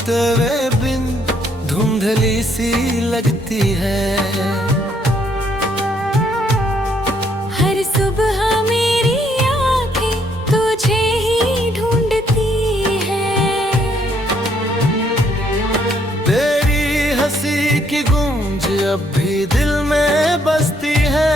तेरे बिन धुंधली सी लगती है। हर सुबह मेरी आंखें तुझे ही ढूंढती है। तेरी हंसी की गूंज अब भी दिल में बसती है।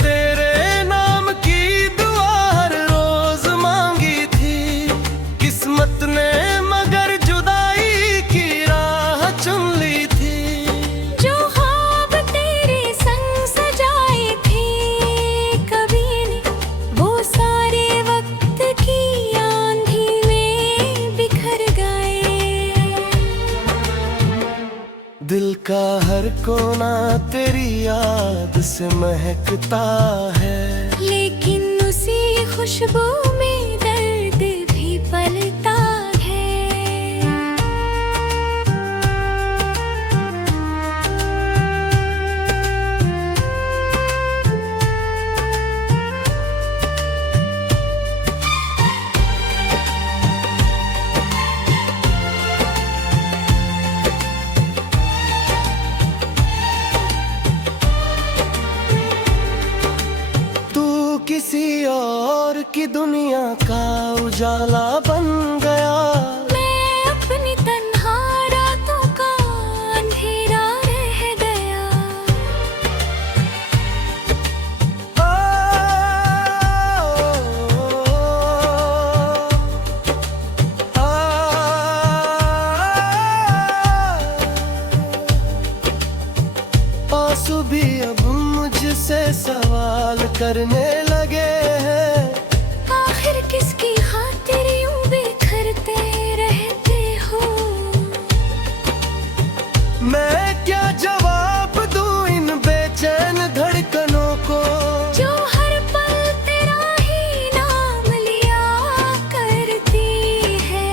तेरे नाम की दुआ हर रोज मांगी थी, किस्मत ने मगर जुदाई की राह चुन ली थी। जो ख्वाब तेरे संग सजाए थे कभी ने, वो सारे वक्त की आंधी में बिखर गए। दिल का हर कोना तेरी याद से महकता है, लेकिन उसी खुशबू में दर्द भी पलता है। किसी और की दुनिया का उजाला बन गया। मैं अपनी तन्हा रातों का अंधेरा रह गया। आंसू भी अब मुझसे सवाल करने लगे हैं। आखिर किसकी खातिर यूं बिखरते रहते हो? मैं क्या जवाब दूं इन बेचैन धड़कनों को, जो हर पल तेरा ही नाम लिया करती है।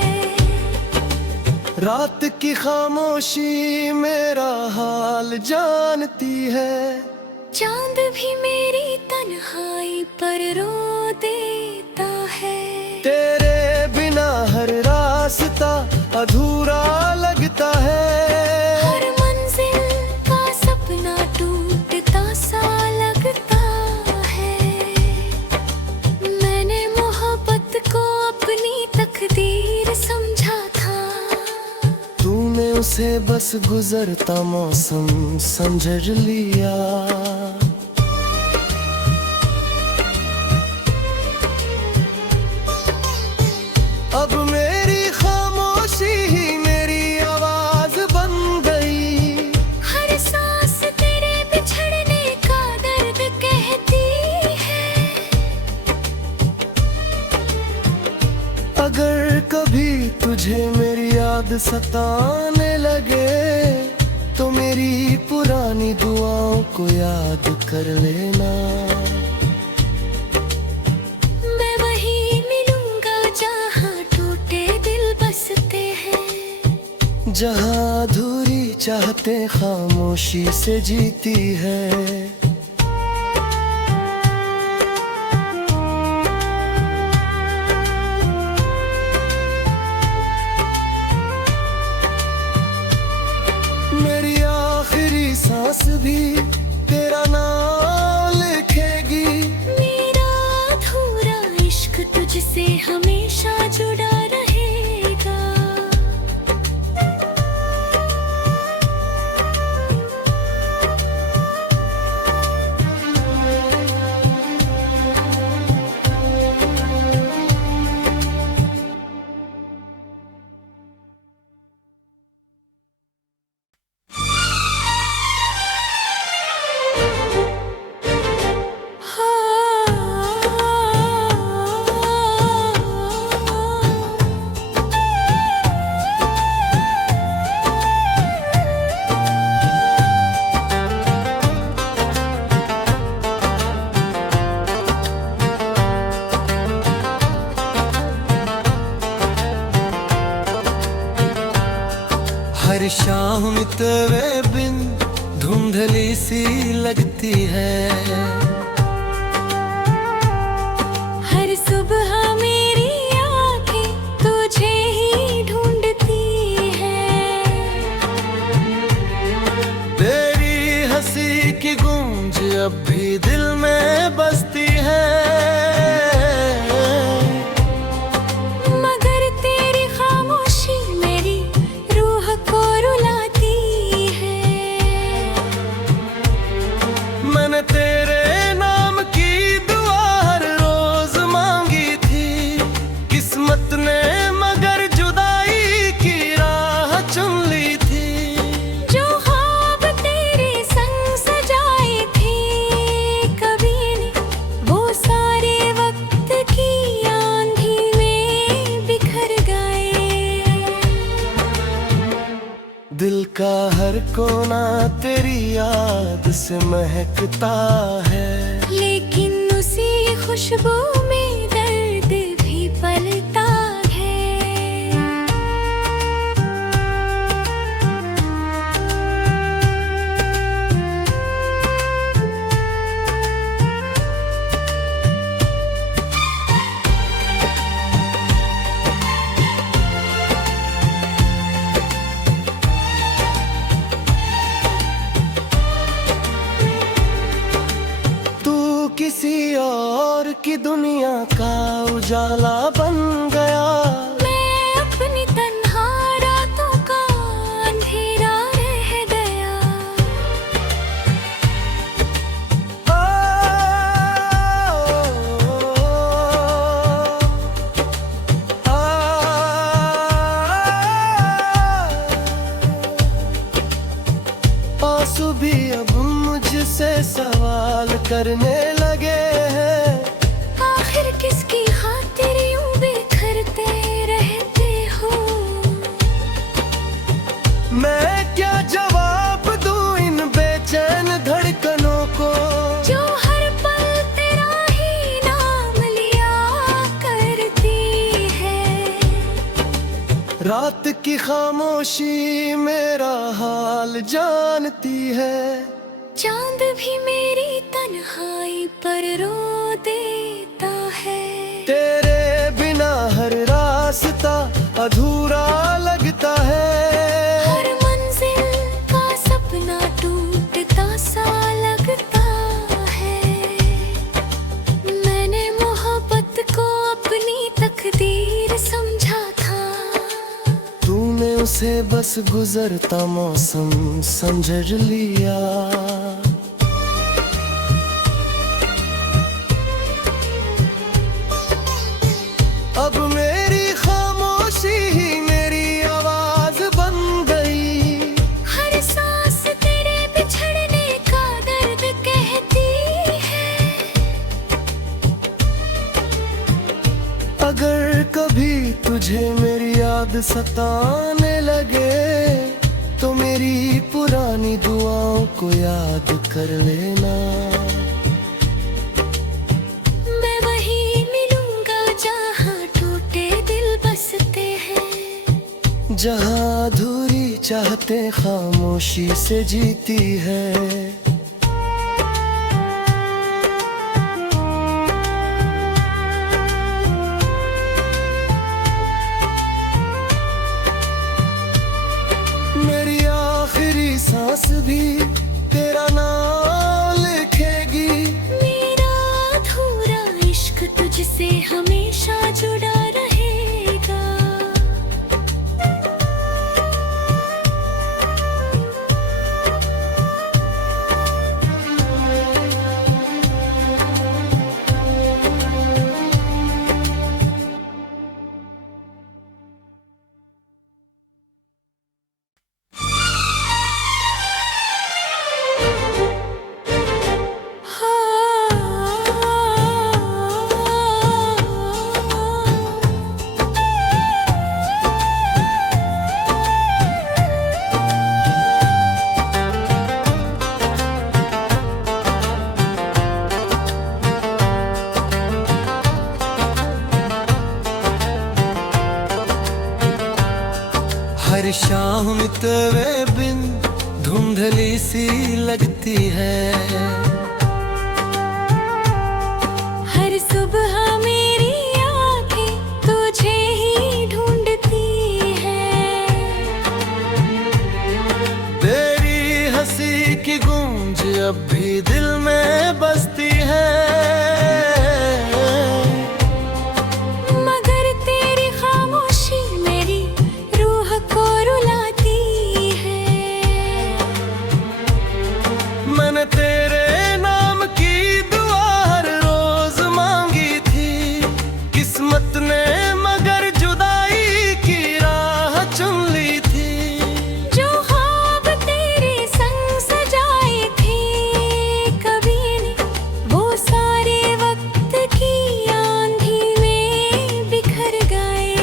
रात की खामोशी मेरा हाल जानती है। चांद भी मेरी तन्हाई पर रो देता है। तेरे बिना हर रास्ता अधूरा लगता है। हर मंजिल का सपना टूटता सा लगता है। मैंने मोहब्बत को अपनी तकदीर समझा था। तूने उसे बस गुजरता मौसम समझ लिया। अब मेरी खामोशी ही मेरी आवाज बन गई। हर सांस तेरे बिछड़ने का दर्द कहती है। अगर कभी तुझे मेरी याद सताने लगे, तो मेरी पुरानी दुआओं को याद कर लेना। मैं वहीं मिलूंगा जहाँ टूटे दिल बसते हैं। जहाँ अधूरी चाहते खामोशी से जीती है। मेरी आखिरी सांस भी तेरा नाम लिखेगी। मेरा अधूरा इश्क तुझसे हमेशा जुड़ा रहेगा। धुंधली सी लगती है। हर सुबह मेरी आंखें तुझे ही ढूंढती है। तेरी हंसी की गूंज अब भी दिल में बसती है। मगर तेरी खामोशी मेरी रूह को रुलाती है। मैंने तेरे नाम की दुआ हर रोज मांगी थी। किस्मत ने मगर जुदाई की राह चुन ली थी। जो ख्वाब तेरे संग सजाए थे कभी ने, वो सारे वक्त की आंधी में बिखर गए। दिल का हर कोना तेरी याद से महकता है। लेकिन उसी खुशबू में दर्द भी पलता है। तू किसी और की दुनिया का उजाला बन गया। मैं अपनी तन्हा रातों का अंधेरा रह गया। आंसू भी अब मुझसे सवाल करने लगे हैं। आखिर किसकी खातिर यूं बिखरते रहते हो। मैं क्या जवाब दूं इन बेचैन धड़कनों को। जो हर पल तेरा ही नाम लिया करती है। रात की खामोशी मेरा हाल जानती है। चांद भी मेरी तन्हाई पर रो देता है। तेरे बिना हर रास्ता अधूरा लगता है। हर मंजिल का सपना टूटता सा लगता है। मैंने मोहब्बत को अपनी तकदीर समझा था। तूने उसे बस गुजरता मौसम समझ लिया। अब मेरी खामोशी ही मेरी आवाज बन गई। हर सांस तेरे बिछड़ने का दर्द कहती है। अगर कभी तुझे मेरी याद सताने लगे तो मेरी पुरानी दुआओं को याद कर लेना। मैं वहीं मिलूंगा जहाँ टूटे दिल बसते हैं। जहाँ अधूरी चाहते खामोशी से जीती है। मेरी आखिरी सांस भी तेरा नाम लिखेगी। मेरा अधूरा इश्क तुझसे हमेशा जुड़ा रहेगा। पहली सी लगती है। हर सुबह मेरी आंखें तुझे ही ढूंढती है। तेरी हंसी की गूंज अब भी दिल में बसती है। मगर तेरी खामोशी मेरी रूह को रुलाती है। मैंने तेरे नाम की दुआ हर रोज मांगी थी, किस्मत ने मगर जुदाई की राह चुन ली थी। जो ख्वाब तेरे संग सजाए थे कभी ने, वो सारे वक्त की आंधी में बिखर गए।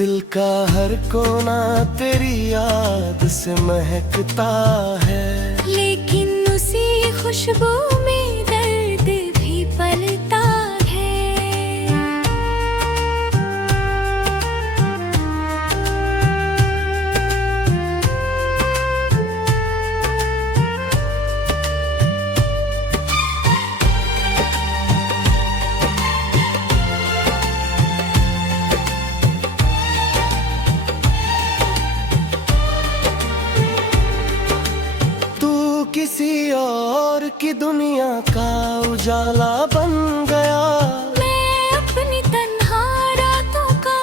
दिल का हर कोना तेरी याद से महकता है। लेकिन उसी खुशबू में दर्द भी पलता है। तू किसी और की दुनिया का उजाला बन गया। मैं अपनी तन्हा रातों का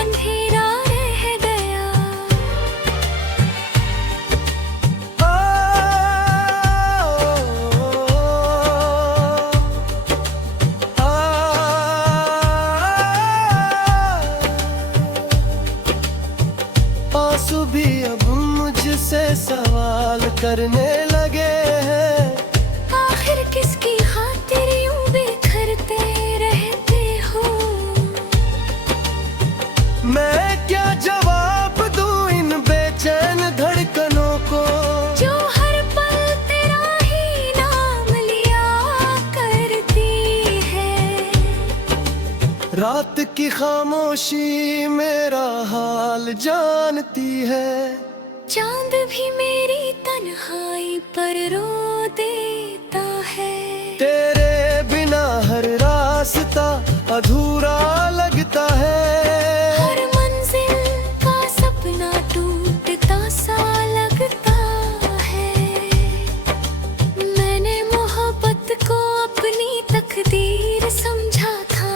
अंधेरा रह गया। आंसू भी अब मुझसे सवाल करने लगे हैं। आखिर किसकी खातिर यूं बिखरते रहते हो? मैं क्या जवाब दूं इन बेचैन धड़कनों को, जो हर पल तेरा ही नाम लिया करती है। रात की खामोशी मेरा हाल जानती है। चांद भी मेरी तन्हाई पर रो देता है। तेरे बिना हर रास्ता अधूरा लगता है। हर मंजिल का सपना टूटता सा लगता है। मैंने मोहब्बत को अपनी तकदीर समझा था।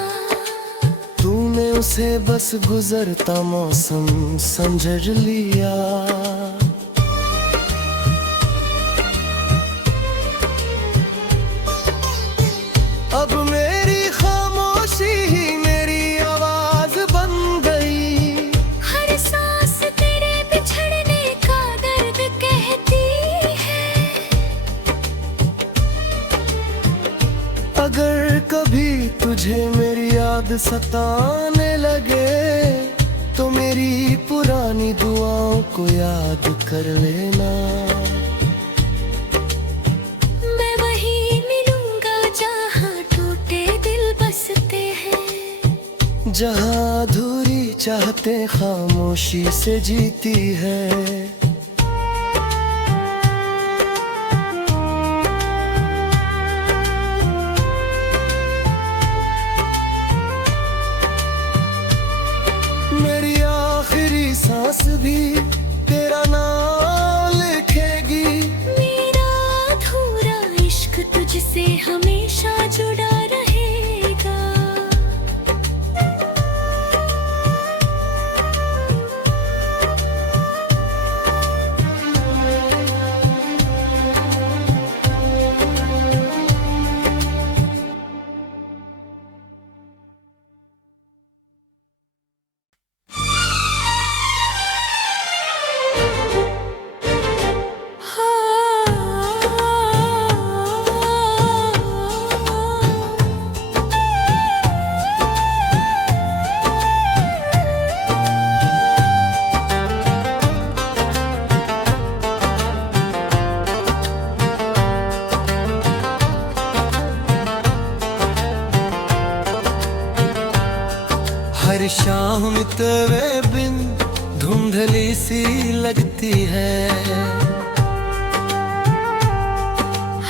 तूने उसे बस गुजरता मौसम समझ लिया। अब मेरी खामोशी ही मेरी आवाज बन गई। हर सांस तेरे बिछड़ने का दर्द कहती है। अगर कभी तुझे मेरी याद सताने लगे, तो मेरी पुरानी दुआओं को याद कर लेना। मैं वहीं मिलूंगा जहाँ टूटे दिल बसते हैं। जहाँ अधूरी चाहते खामोशी से जीती है। मेरी आखिरी सांस भी तेरा नाम लिखेगी। मेरा अधूरा इश्क तुझसे हमेशा जुड़ा रहेगा। हर शाम तेरे बिन धुंध धुंधली सी लगती है।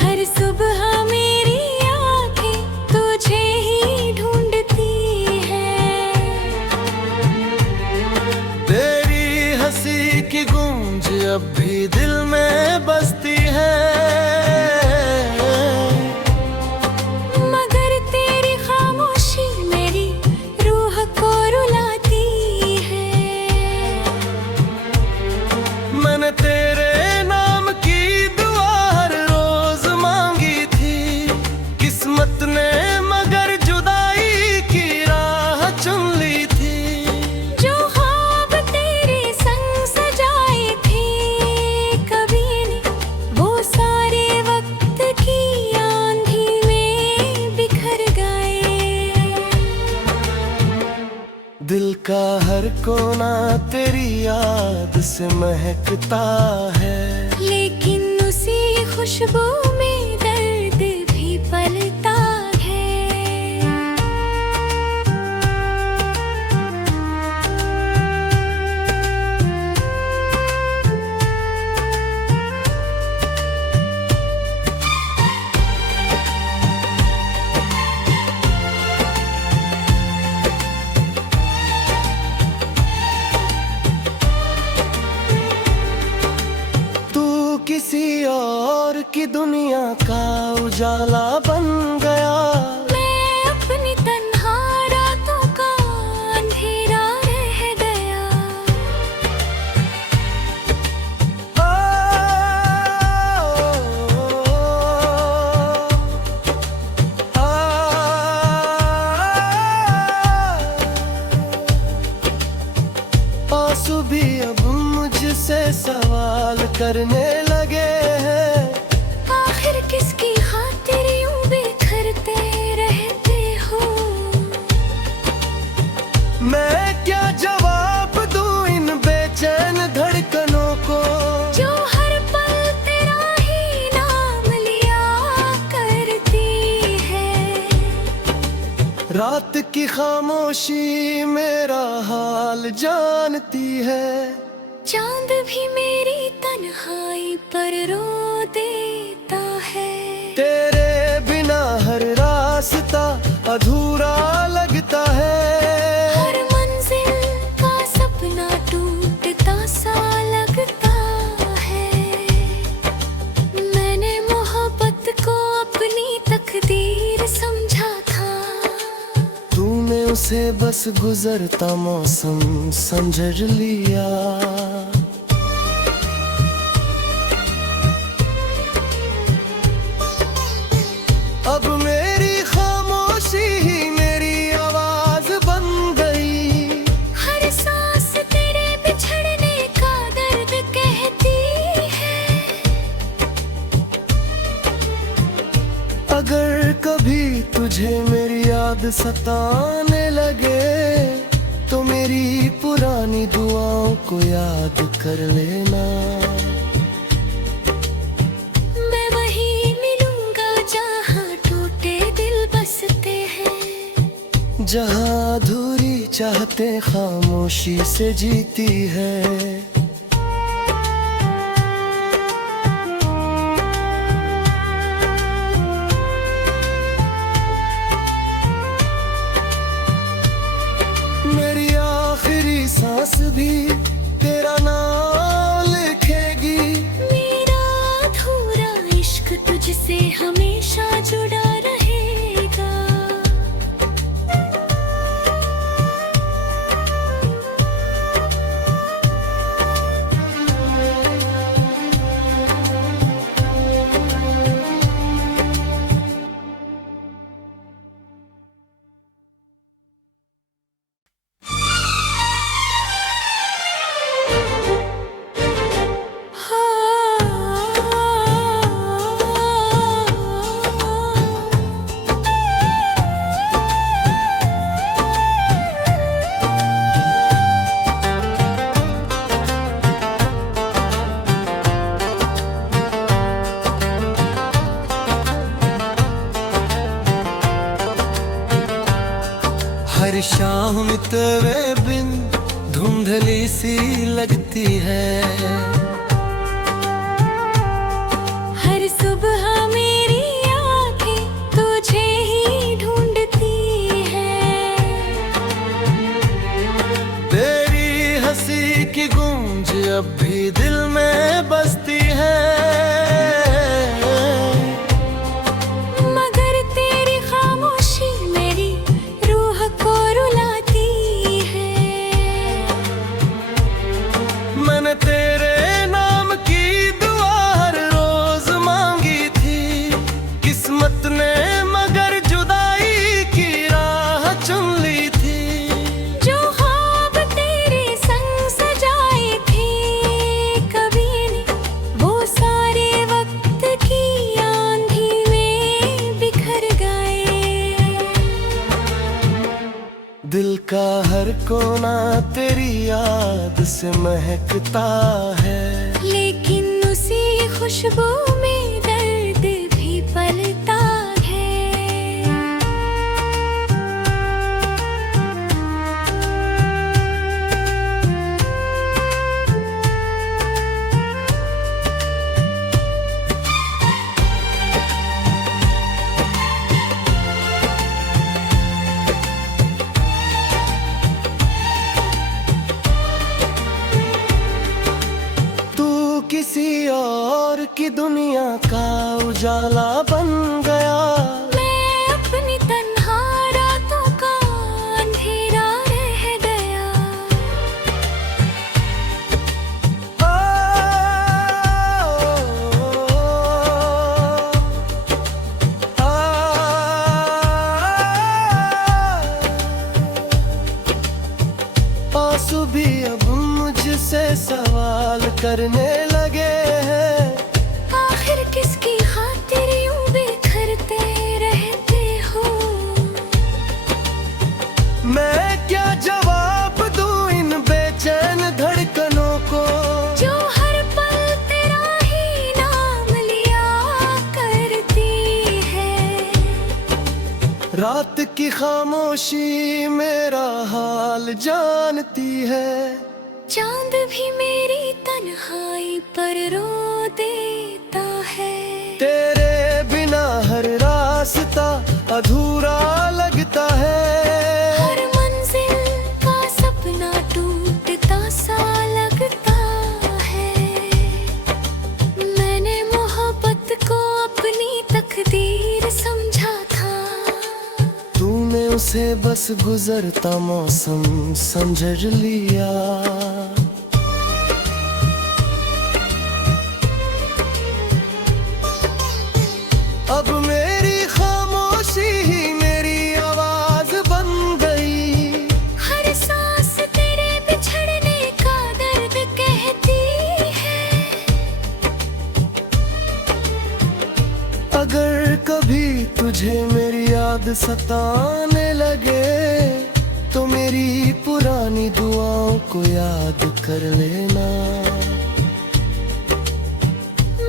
हर सुबह मेरी आंखें तुझे ही ढूंढती है। तेरी हंसी की गूंज अब भी दिल में बसती है। मगर तेरी खामोशी मेरी रूह को रुलाती है। मैंने तेरे नाम की दुआ हर रोज मांगी थी। किस्मत ने मगर जुदाई की राह चुन ली थी। जो ख्वाब तेरे संग सजाए थे कभी नहीं, वो सारे वक्त की आंधी में बिखर गए। दिल का हर कोना तेरी याद से महकता है। लेकिन उसी खुशबू में दर्द भी पलता है। तू किसी और की दुनिया का उजाला बन गया। मैं अपनी तन्हा रातों का अंधेरा रह गया। आंसू भी अब मुझसे सवाल करने लगे हैं। आखिर किसकी खातिर यूं बिखरते रहते हो। मैं क्या जवाब दूं इन बेचैन धड़कनों को। जो हर पल तेरा ही नाम लिया करती है। रात की खामोशी मेरा हाल जानती है। चांद भी मेरी तन्हाई पर रो देता है। तेरे बिना हर रास्ता अधूरा लगता है। हर मंजिल का सपना टूटता सा लगता है। मैंने मोहब्बत को अपनी तकदीर समझा था। तूने उसे बस गुजरता मौसम समझ लिया। अब मेरी खामोशी ही मेरी आवाज बन गई। हर सांस तेरे बिछड़ने का दर्द कहती है। अगर कभी तुझे मेरी याद सताने लगे तो मेरी पुरानी दुआओं को याद कर लेना। मैं वहीं मिलूंगा जहाँ टूटे दिल बसते हैं। जहाँ अधूरी चाहते खामोशी से जीती है। मेरी आखिरी सांस भी तेरा नाम लिखेगी। मेरा अधूरा इश्क तुझसे हमेशा जुड़ा रहेगा। हर शाम तेरे बिन धुंधली सी लगती से महकता है, लेकिन उसी खुशबू में दर्द भी पलता है। किसी और की दुनिया का उजाला बन गया, मैं अपनी तन्हा रातों का अंधेरा रह गया। आंसू भी अब मुझसे सवाल करने लगे हैं, आखिर किसकी खातिर यूं बिखरते रहते हो। मैं क्या जवाब दूं इन बेचैन धड़कनों को, जो हर पल तेरा ही नाम लिया करती है। रात की खामोशी मेरा हाल जानती है, चांद भी मेरी तन्हाई पर रो देता है। तेरे बिना हर रास्ता अधूरा लगता है, हर मंजिल का सपना टूटता सा लगता है। मैंने मोहब्बत को अपनी तकदीर समझा था, तूने उसे बस गुजरता मौसम समझ लिया। अब मेरी खामोशी ही मेरी आवाज बन गई, हर सांस तेरे बिछड़ने का दर्द कहती है। अगर कभी तुझे मेरी याद सताने लगे, तो मेरी पुरानी दुआओं को याद कर लेना।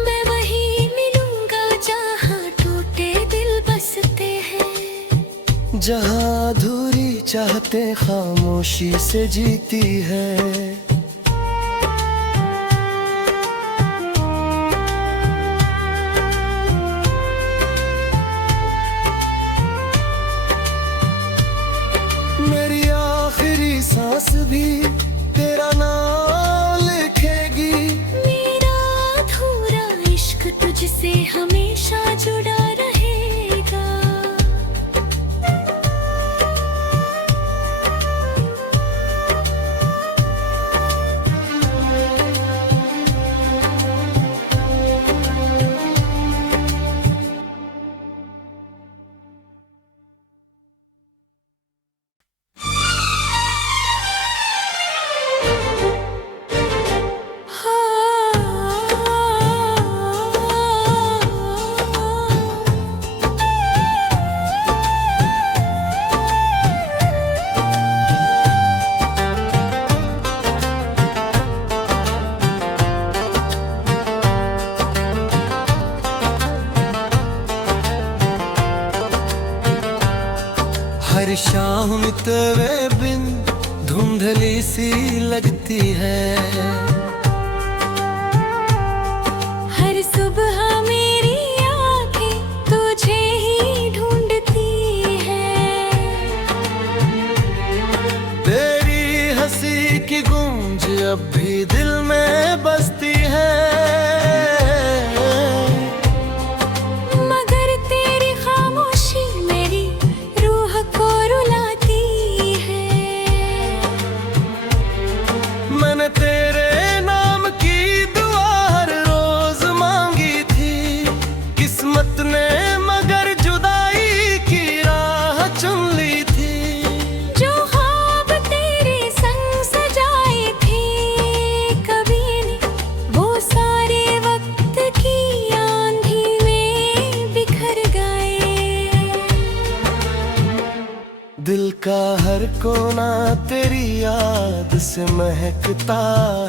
मैं वहीं मिलूंगा जहाँ टूटे दिल बसते हैं, जहाँ अधूरी चाहते खामोशी से जीती है। मेरी आखिरी सांस भी तेरा नाम लिखेगी, मेरा अधूरा इश्क तुझसे हमेशा जुड़ा रहेगा। हर शाम तेरे बिन धुंधली सी लगती है, हर सुबह मेरी आंखें तुझे ही ढूंढती है। तेरी हंसी की गूंज अब भी दिल में बसती है, मगर तेरी खामोशी मेरी रूह को रुलाती है। मैंने तेरे कोना तेरी याद से महकता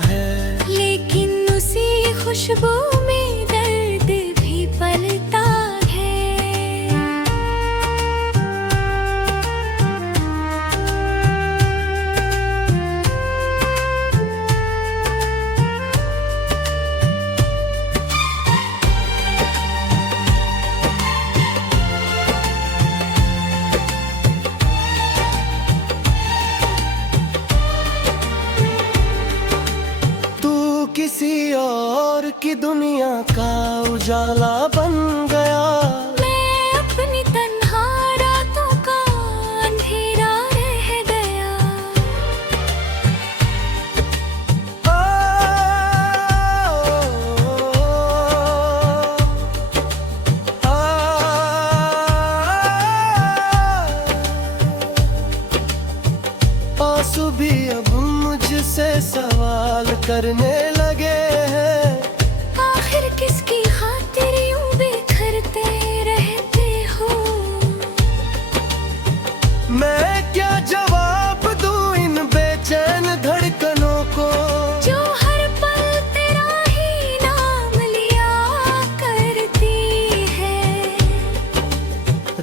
है, लेकिन उसी खुशबू में दर्द भी पलता है। किसी और की दुनिया का उजाला बन गया, मैं अपनी तन्हा रातों का अंधेरा रह गया। आंसू भी अब मुझसे सवाल करने लगे हैं, आखिर किसकी खातिर यूं बिखरते रहते हो। मैं क्या जवाब दूं इन बेचैन धड़कनों को, जो हर पल तेरा ही नाम लिया करती है।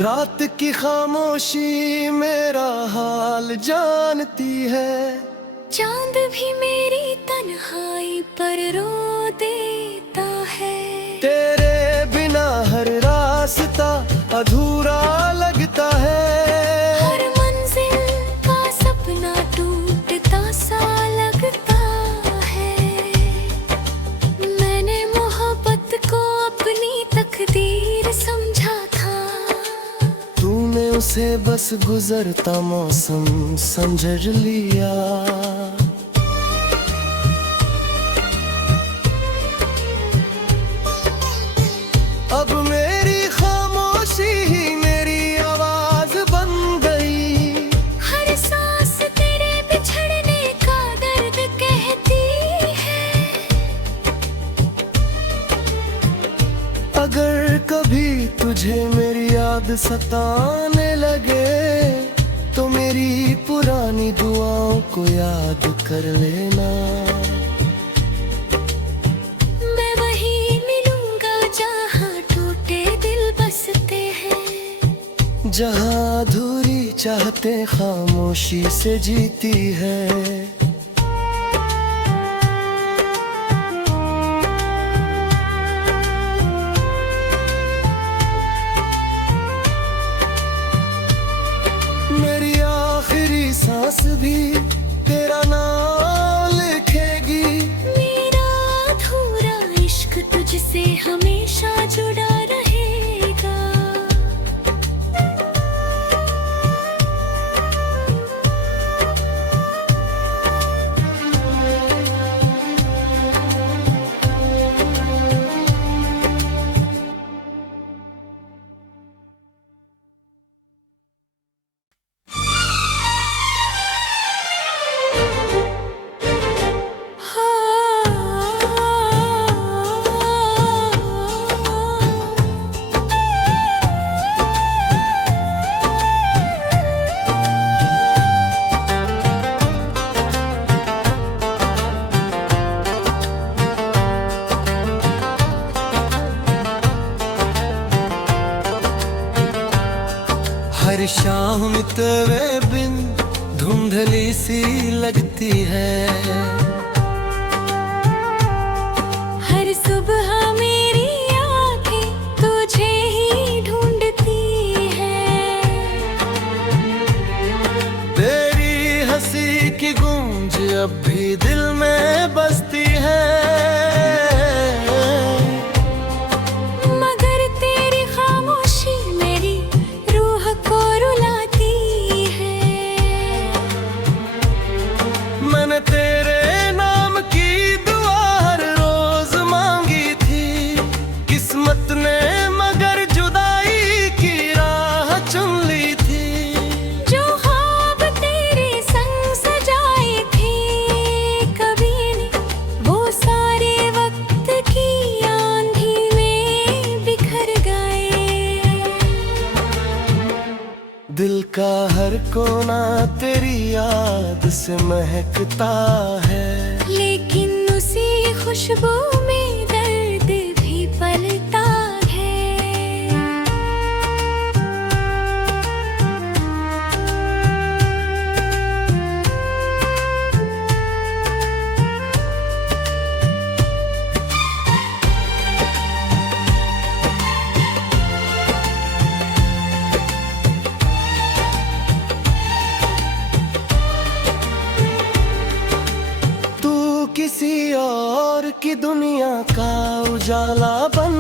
रात की खामोशी मेरा हाल जानती है, चांद भी मेरी तन्हाई पर रो देता है। तेरे बिना हर रास्ता अधूरा लगता है, हर मंजिल का सपना टूटता सा लगता है। मैंने मोहब्बत को अपनी तकदीर समझा था, तूने उसे बस गुजरता मौसम समझ लिया। अब मेरी खामोशी ही मेरी आवाज बन गई, हर सांस तेरे बिछड़ने का दर्द कहती है। अगर कभी तुझे मेरी याद सताने लगे, तो मेरी पुरानी दुआओं को याद कर लेना। मैं वहीं मिलूंगा जहाँ टूटे दिल बसते हैं, जहाँ अधूरी चाहते खामोशी से जीती है। मेरी आखिरी सांस भी तेरा नाम लिखेगी, मेरा अधूरा इश्क तुझसे हमेशा जुड़ा रहेगा। हर शाम तेरे बिन धुंधली सी लगती है, हर सुबह मेरी आंखें तुझे ही ढूंढती है। तेरी हंसी की गूंज अब भी दिल में बसती है, मगर तेरी खामोशी मेरी रूह को रुलाती है। मैंने तेरे नाम की दुआ हर रोज मांगी थी, किस्मत ने मगर जुदाई की राह चुन ली थी। जो ख्वाब तेरे संग सजाए थे कभी ने, वो सारे वक्त की आंधी में बिखर गए। दिल का हर कोना तेरी याद से महकता है। लेकिन उसी खुशबू में दर्द भी पलता है। तू किसी और की दुनिया का उजाला बन